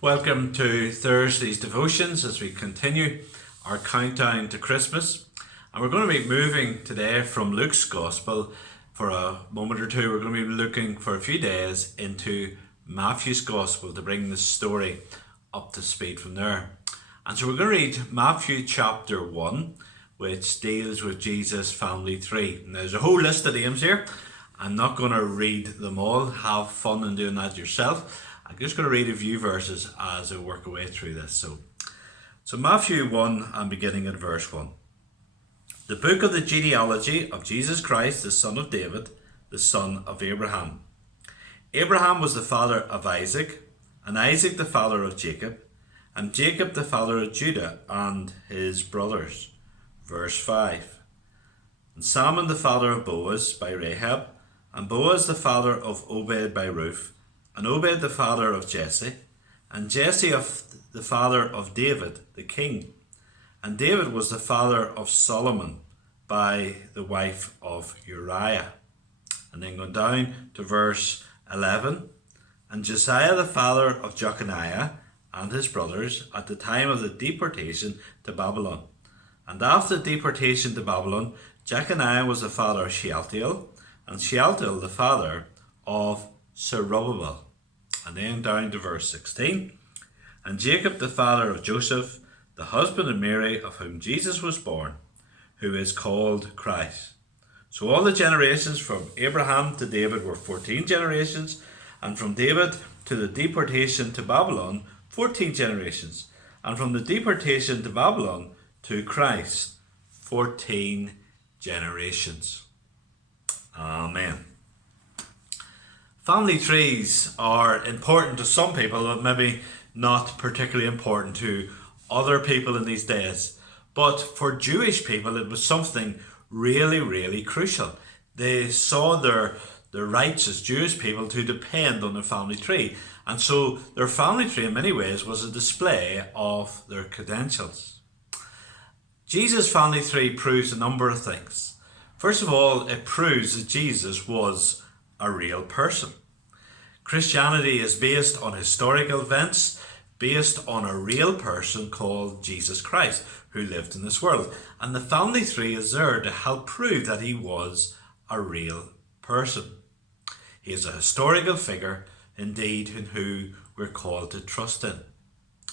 Welcome to Thursday's devotions as we continue our countdown to Christmas. And we're going to be moving today from Luke's Gospel for a moment or two. We're going to be looking for a few days into Matthew's Gospel to bring the story up to speed from there. And so we're going to read Matthew chapter 1, which deals with Jesus' family tree. And there's a whole list of names here. I'm not going to read them all. Have fun in doing that yourself. I'm just going to read a few verses as I work away through this. So Matthew 1 and beginning at verse 1. The book of the genealogy of Jesus Christ, the son of David, the son of Abraham. Abraham was the father of Isaac, and Isaac the father of Jacob, and Jacob the father of Judah and his brothers. Verse 5. And Salmon the father of Boaz by Rahab, and Boaz the father of Obed by Ruth, and Obed the father of Jesse, and Jesse of the father of David the king. And David was the father of Solomon by the wife of Uriah. And then going down to verse 11. And Josiah the father of Jeconiah and his brothers at the time of the deportation to Babylon. And after the deportation to Babylon, Jeconiah was the father of Shealtiel, and Shealtiel the father of Zerubbabel. And then down to verse 16. And Jacob the father of Joseph, the husband of Mary, of whom Jesus was born, who is called Christ. So all the generations from Abraham to David were 14 generations, and from David to the deportation to Babylon, 14 generations, and from the deportation to Babylon to Christ, 14 generations. Amen. Family trees are important to some people, but maybe not particularly important to other people in these days. But for Jewish people, it was something really, really crucial. They saw their rights as Jewish people to depend on their family tree. And so their family tree in many ways was a display of their credentials. Jesus' family tree proves a number of things. First of all, it proves that Jesus was a real person. Christianity is based on historical events, based on a real person called Jesus Christ, who lived in this world. And the family tree is there to help prove that he was a real person. He is a historical figure, indeed, in who we're called to trust in.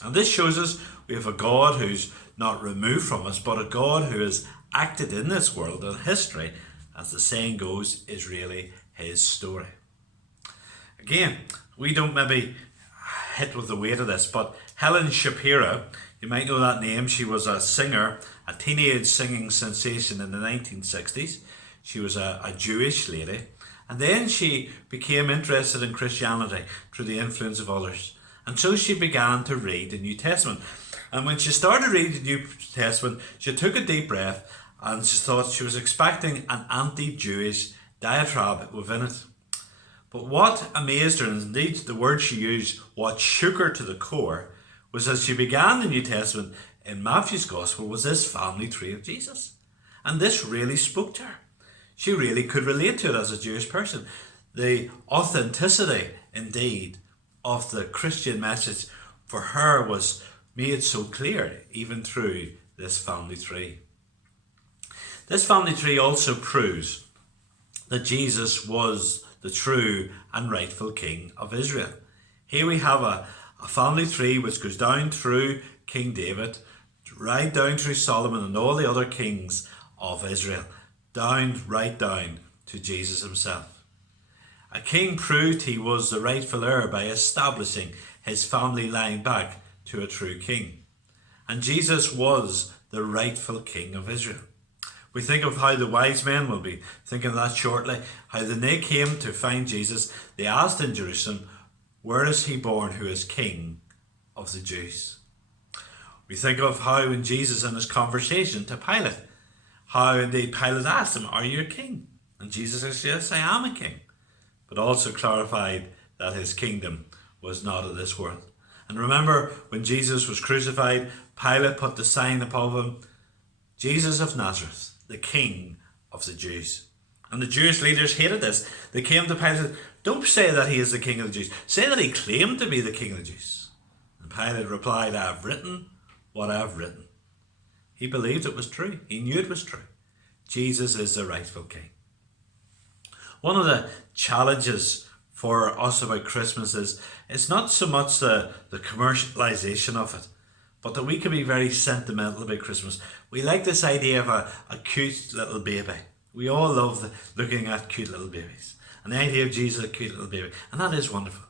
And this shows us we have a God who's not removed from us, but a God who has acted in this world, and history, as the saying goes, is really his story. Again, we don't maybe hit with the weight of this, but Helen Shapiro, you might know that name. She was a singer, a teenage singing sensation in the 1960s. She was a Jewish lady. And then she became interested in Christianity through the influence of others. And so she began to read the New Testament. And when she started reading the New Testament, she took a deep breath and she thought she was expecting an anti-Jewish diatribe within it. But what amazed her, and indeed the word she used, what shook her to the core, was as she began the New Testament in Matthew's Gospel, was this family tree of Jesus. And this really spoke to her. She really could relate to it as a Jewish person. The authenticity, indeed, of the Christian message for her was made so clear, even through this family tree. This family tree also proves that Jesus was the true and rightful king of Israel. Here we have a family tree which goes down through King David, right down through Solomon and all the other kings of Israel, right down to Jesus himself. A king proved he was the rightful heir by establishing his family line back to a true king. And Jesus was the rightful king of Israel. We think of how the wise men, will be thinking of that shortly, how when they came to find Jesus, they asked in Jerusalem, where is he born who is king of the Jews? We think of how when Jesus in his conversation to Pilate, how indeed Pilate asked him, are you a king? And Jesus says, yes, I am a king. But also clarified that his kingdom was not of this world. And remember, when Jesus was crucified, Pilate put the sign above him, Jesus of Nazareth, the King of the Jews. And the Jewish leaders hated this. They came to Pilate and said, don't say that he is the King of the Jews. Say that he claimed to be the King of the Jews. Pilate replied, I have written what I have written. He believed it was true. He knew it was true. Jesus is the rightful king. One of the challenges for us about Christmas is it's not so much the commercialization of it, but that we can be very sentimental about Christmas. We like this idea of a cute little baby. We all love looking at cute little babies. And the idea of Jesus, a cute little baby. And that is wonderful.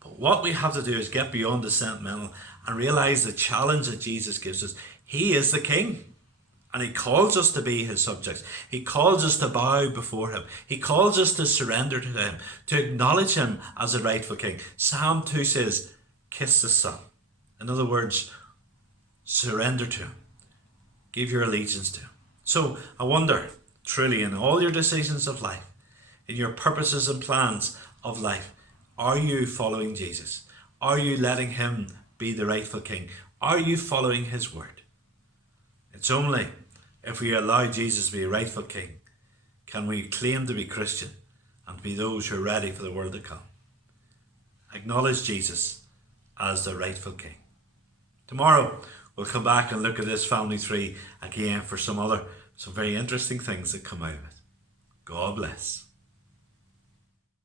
But what we have to do is get beyond the sentimental and realize the challenge that Jesus gives us. He is the king. And he calls us to be his subjects. He calls us to bow before him. He calls us to surrender to him, to acknowledge him as the rightful king. Psalm 2 says, kiss the Son. In other words, surrender to him. Give your allegiance to him. So I wonder, truly, in all your decisions of life, in your purposes and plans of life, are you following Jesus? Are you letting him be the rightful king? Are you following his word? It's only if we allow Jesus to be a rightful king can we claim to be Christian and be those who are ready for the world to come. Acknowledge Jesus as the rightful king. Tomorrow we'll come back and look at this family tree again for some very interesting things that come out of it. God bless.